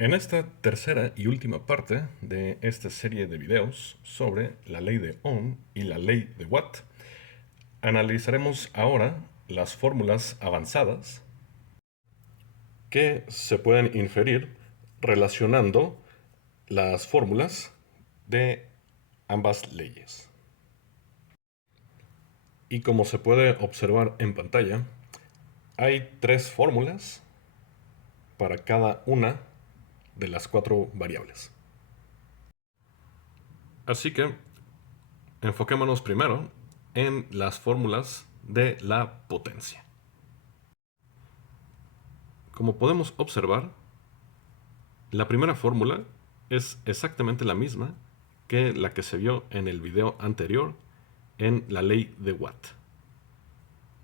En esta tercera y última parte de esta serie de videos sobre la ley de Ohm y la ley de Watt, analizaremos ahora las fórmulas avanzadas que se pueden inferir relacionando las fórmulas de ambas leyes. Y como se puede observar en pantalla, hay tres fórmulas para cada una de las cuatro variables. Así que enfoquémonos primero en las fórmulas de la potencia. Como podemos observar, la primera fórmula es exactamente la misma que la que se vio en el video anterior en la ley de Watt.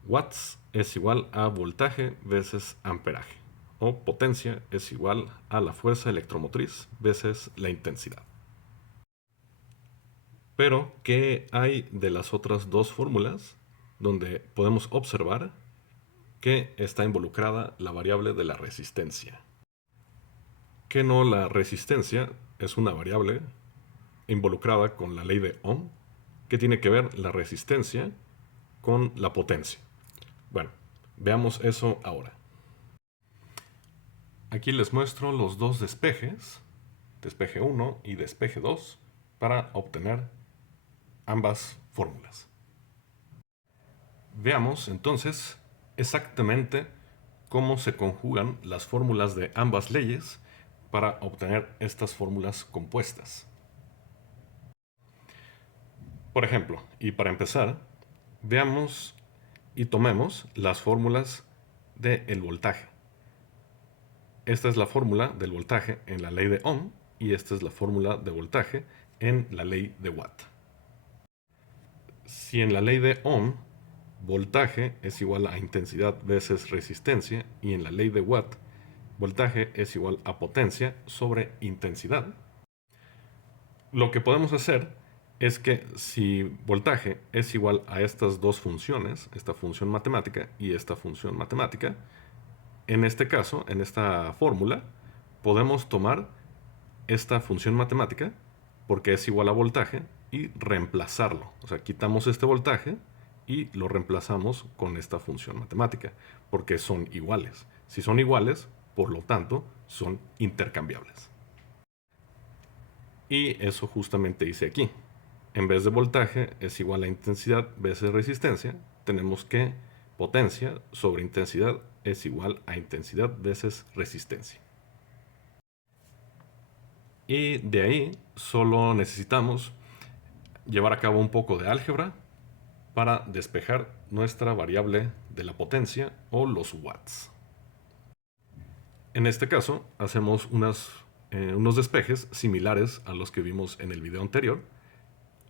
Watts es igual a voltaje veces amperaje, o potencia es igual a la fuerza electromotriz veces la intensidad. Pero, ¿qué hay de las otras dos fórmulas donde podemos observar que está involucrada la variable de la resistencia? Que no, la resistencia es una variable involucrada con la ley de Ohm, que tiene que ver la resistencia con la potencia. Bueno, veamos eso ahora. Aquí les muestro los dos despejes, despeje 1 y despeje 2, para obtener ambas fórmulas. Veamos entonces exactamente cómo se conjugan las fórmulas de ambas leyes para obtener estas fórmulas compuestas. Por ejemplo, y para empezar, veamos y tomemos las fórmulas del voltaje. Esta es la fórmula del voltaje en la ley de Ohm y esta es la fórmula de voltaje en la ley de Watt. Si en la ley de Ohm voltaje es igual a intensidad veces resistencia y en la ley de Watt voltaje es igual a potencia sobre intensidad, lo que podemos hacer es que si voltaje es igual a estas dos funciones, esta función matemática y esta función matemática, en este caso, en esta fórmula, podemos tomar esta función matemática porque es igual a voltaje y reemplazarlo. O sea, quitamos este voltaje y lo reemplazamos con esta función matemática porque son iguales. Si son iguales, por lo tanto, son intercambiables. Y eso justamente hice aquí. En vez de voltaje es igual a intensidad veces resistencia, tenemos que potencia sobre intensidad es igual a intensidad veces resistencia. Y de ahí solo necesitamos llevar a cabo un poco de álgebra para despejar nuestra variable de la potencia o los watts. En este caso hacemos unos despejes similares a los que vimos en el video anterior.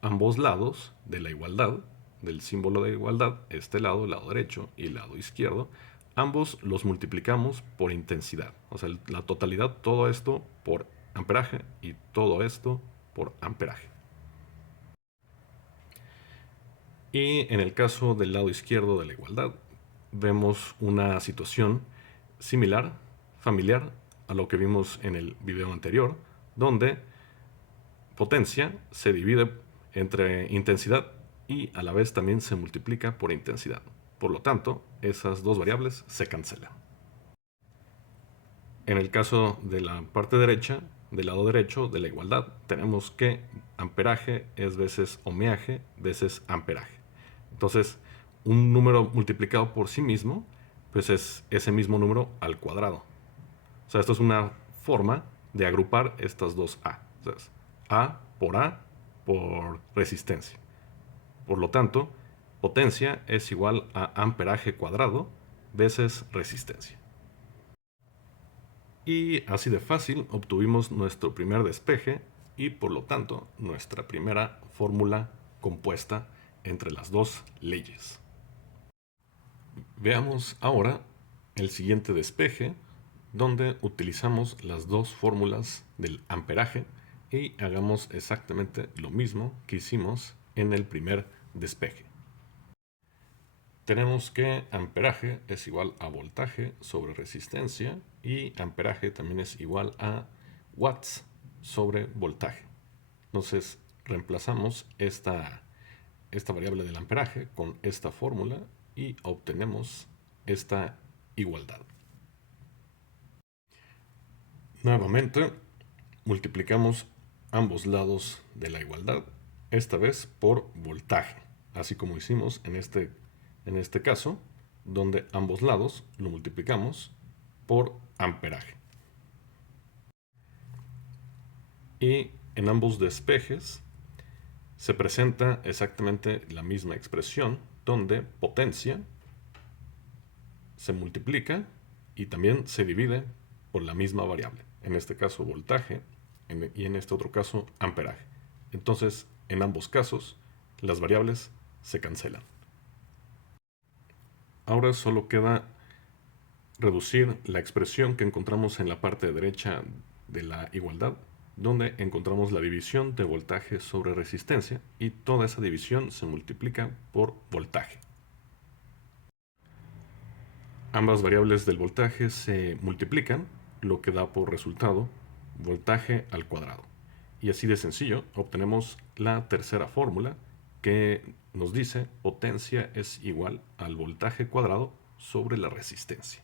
Ambos lados de la igualdad, del símbolo de igualdad, este lado, el lado derecho y el lado izquierdo, ambos los multiplicamos por intensidad. O sea, la totalidad, todo esto por amperaje y todo esto por amperaje. Y en el caso del lado izquierdo de la igualdad, vemos una situación similar, familiar a lo que vimos en el video anterior, donde potencia se divide entre intensidad y a la vez también se multiplica por intensidad. Por lo tanto, esas dos variables se cancelan. En el caso de la parte derecha, del lado derecho de la igualdad, tenemos que amperaje es veces ohmiaje veces amperaje. Entonces, un número multiplicado por sí mismo, pues es ese mismo número al cuadrado. O sea, esto es una forma de agrupar estas dos A. Entonces, A por resistencia. Por lo tanto, potencia es igual a amperaje cuadrado veces resistencia. Y así de fácil obtuvimos nuestro primer despeje y por lo tanto nuestra primera fórmula compuesta entre las dos leyes. Veamos ahora el siguiente despeje donde utilizamos las dos fórmulas del amperaje y hagamos exactamente lo mismo que hicimos en el primer despeje. tenemos que amperaje es igual a voltaje sobre resistencia y amperaje también es igual a watts sobre voltaje. Entonces reemplazamos esta variable del amperaje con esta fórmula y obtenemos esta igualdad. Nuevamente multiplicamos ambos lados de la igualdad, esta vez por voltaje, así como hicimos en este caso, donde ambos lados lo multiplicamos por amperaje. Y en ambos despejes se presenta exactamente la misma expresión, donde potencia se multiplica y también se divide por la misma variable, en este caso voltaje y en este otro caso amperaje. Entonces, en ambos casos, las variables se cancelan. Ahora solo queda reducir la expresión que encontramos en la parte derecha de la igualdad, donde encontramos la división de voltaje sobre resistencia y toda esa división se multiplica por voltaje. Ambas variables del voltaje se multiplican, lo que da por resultado voltaje al cuadrado. Y así de sencillo obtenemos la tercera fórmula que nos dice potencia es igual al voltaje cuadrado sobre la resistencia.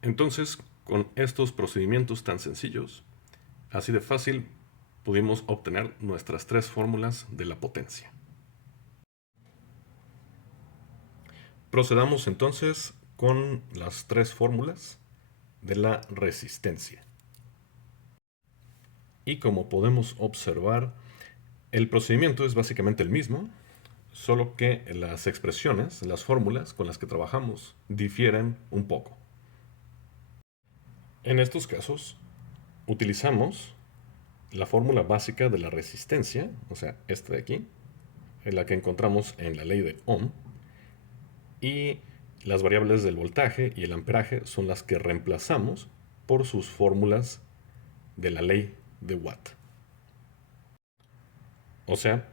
Entonces, con estos procedimientos tan sencillos, así de fácil pudimos obtener nuestras tres fórmulas de la potencia. Procedamos entonces con las tres fórmulas de la resistencia. Y como podemos observar, el procedimiento es básicamente el mismo, solo que las expresiones, las fórmulas con las que trabajamos, difieren un poco. En estos casos, utilizamos la fórmula básica de la resistencia, o sea, esta de aquí, en la que encontramos en la ley de Ohm, y las variables del voltaje y el amperaje son las que reemplazamos por sus fórmulas de la ley de Watt. O sea,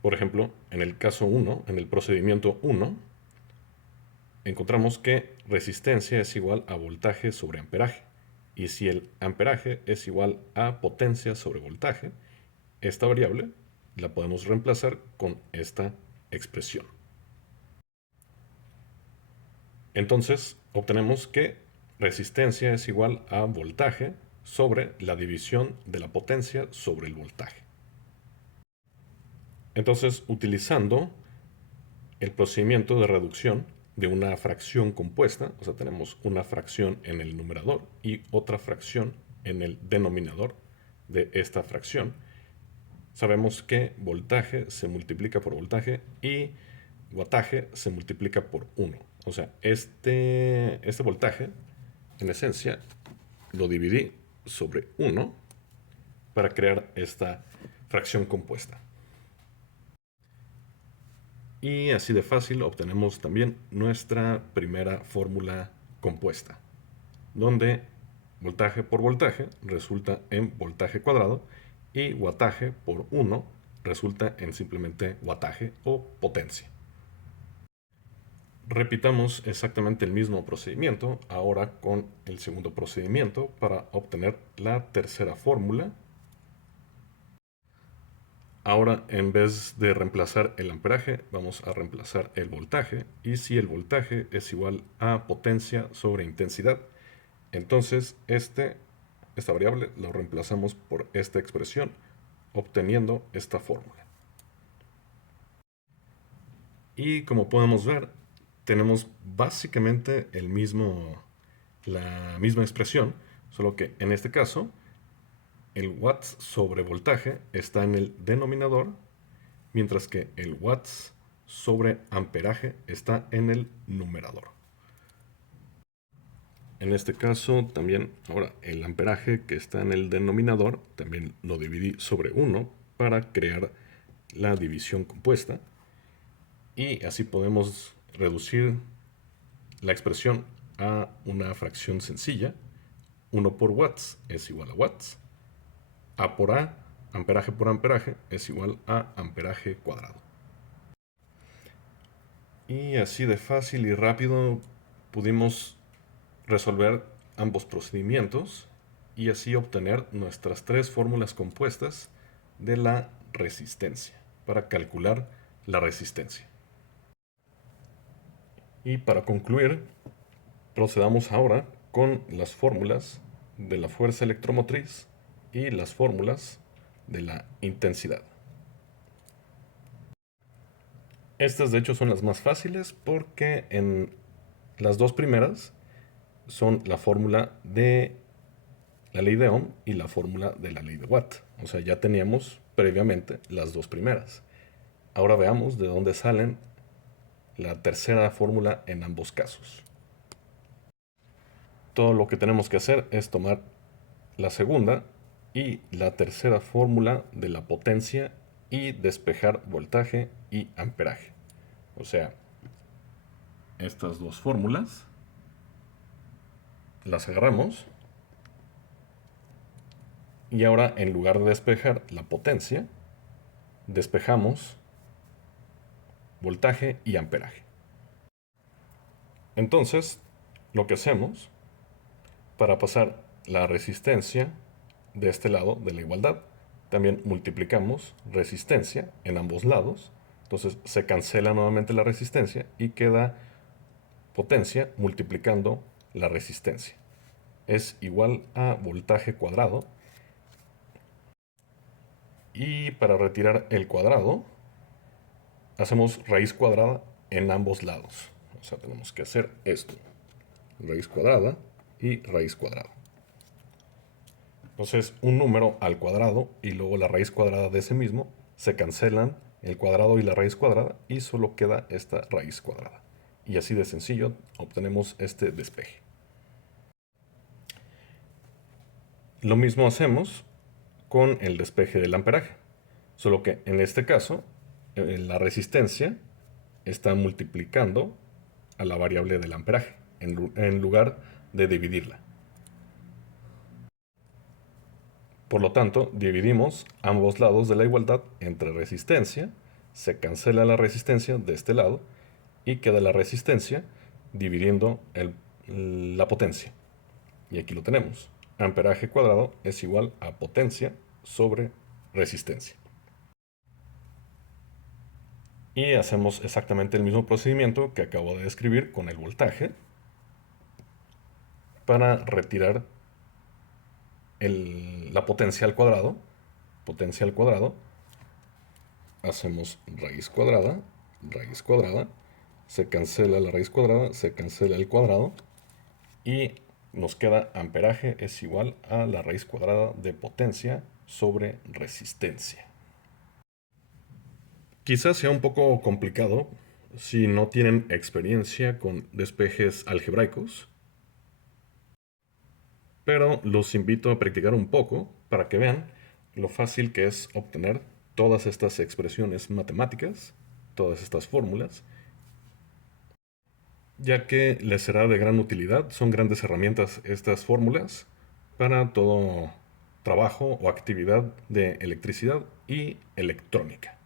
por ejemplo, en el caso 1, en el procedimiento 1, encontramos que resistencia es igual a voltaje sobre amperaje. Y si el amperaje es igual a potencia sobre voltaje, esta variable la podemos reemplazar con esta expresión. Entonces, obtenemos que resistencia es igual a voltaje sobre la división de la potencia sobre el voltaje. Entonces, utilizando el procedimiento de reducción de una fracción compuesta, o sea, tenemos una fracción en el numerador y otra fracción en el denominador de esta fracción, sabemos que voltaje se multiplica por voltaje y wattaje se multiplica por 1. O sea, este voltaje, en esencia, lo dividí sobre 1 para crear esta fracción compuesta. Y así de fácil obtenemos también nuestra primera fórmula compuesta, donde voltaje por voltaje resulta en voltaje cuadrado y wattaje por 1 resulta en simplemente wattaje o potencia. Repitamos exactamente el mismo procedimiento ahora con el segundo procedimiento para obtener la tercera fórmula. Ahora, en vez de reemplazar el amperaje, vamos a reemplazar el voltaje. Y si el voltaje es igual a potencia sobre intensidad, entonces esta variable la reemplazamos por esta expresión, obteniendo esta fórmula. Y como podemos ver, tenemos básicamente la misma expresión, solo que en este caso el watts sobre voltaje está en el denominador, mientras que el watts sobre amperaje está en el numerador. En este caso también, ahora el amperaje que está en el denominador, también lo dividí sobre 1 para crear la división compuesta. Y así podemos reducir la expresión a una fracción sencilla. 1 por watts es igual a watts. A por A, amperaje por amperaje, es igual a amperaje cuadrado. Y así de fácil y rápido pudimos resolver ambos procedimientos y así obtener nuestras tres fórmulas compuestas de la resistencia para calcular la resistencia. Y para concluir, procedamos ahora con las fórmulas de la fuerza electromotriz y las fórmulas de la intensidad. Estas de hecho son las más fáciles porque en las dos primeras son la fórmula de la ley de Ohm y la fórmula de la ley de Watt. O sea, ya teníamos previamente las dos primeras. Ahora veamos de dónde salen la tercera fórmula en ambos casos. Todo lo que tenemos que hacer es tomar la segunda y la tercera fórmula de la potencia y despejar voltaje y amperaje. O sea, estas dos fórmulas las agarramos y ahora en lugar de despejar la potencia, despejamos voltaje y amperaje. Entonces, lo que hacemos para pasar la resistencia de este lado de la igualdad, también multiplicamos resistencia en ambos lados. Entonces se cancela nuevamente la resistencia y queda potencia multiplicando la resistencia. Es igual a voltaje cuadrado. Y para retirar el cuadrado, hacemos raíz cuadrada en ambos lados. O sea, tenemos que hacer esto. Raíz cuadrada y raíz cuadrada. Entonces, un número al cuadrado y luego la raíz cuadrada de ese mismo, se cancelan el cuadrado y la raíz cuadrada y solo queda esta raíz cuadrada. Y así de sencillo obtenemos este despeje. Lo mismo hacemos con el despeje del amperaje, solo que en este caso la resistencia está multiplicando a la variable del amperaje en lugar de dividirla. Por lo tanto, dividimos ambos lados de la igualdad entre resistencia, se cancela la resistencia de este lado y queda la resistencia dividiendo la potencia. Y aquí lo tenemos. Amperaje cuadrado es igual a potencia sobre resistencia. Y hacemos exactamente el mismo procedimiento que acabo de describir con el voltaje para retirar la potencia al cuadrado. Potencia al cuadrado. Hacemos raíz cuadrada, se cancela la raíz cuadrada, se cancela el cuadrado y nos queda amperaje es igual a la raíz cuadrada de potencia sobre resistencia. Quizás sea un poco complicado si no tienen experiencia con despejes algebraicos, pero los invito a practicar un poco para que vean lo fácil que es obtener todas estas expresiones matemáticas, todas estas fórmulas, ya que les será de gran utilidad. Son grandes herramientas estas fórmulas para todo trabajo o actividad de electricidad y electrónica.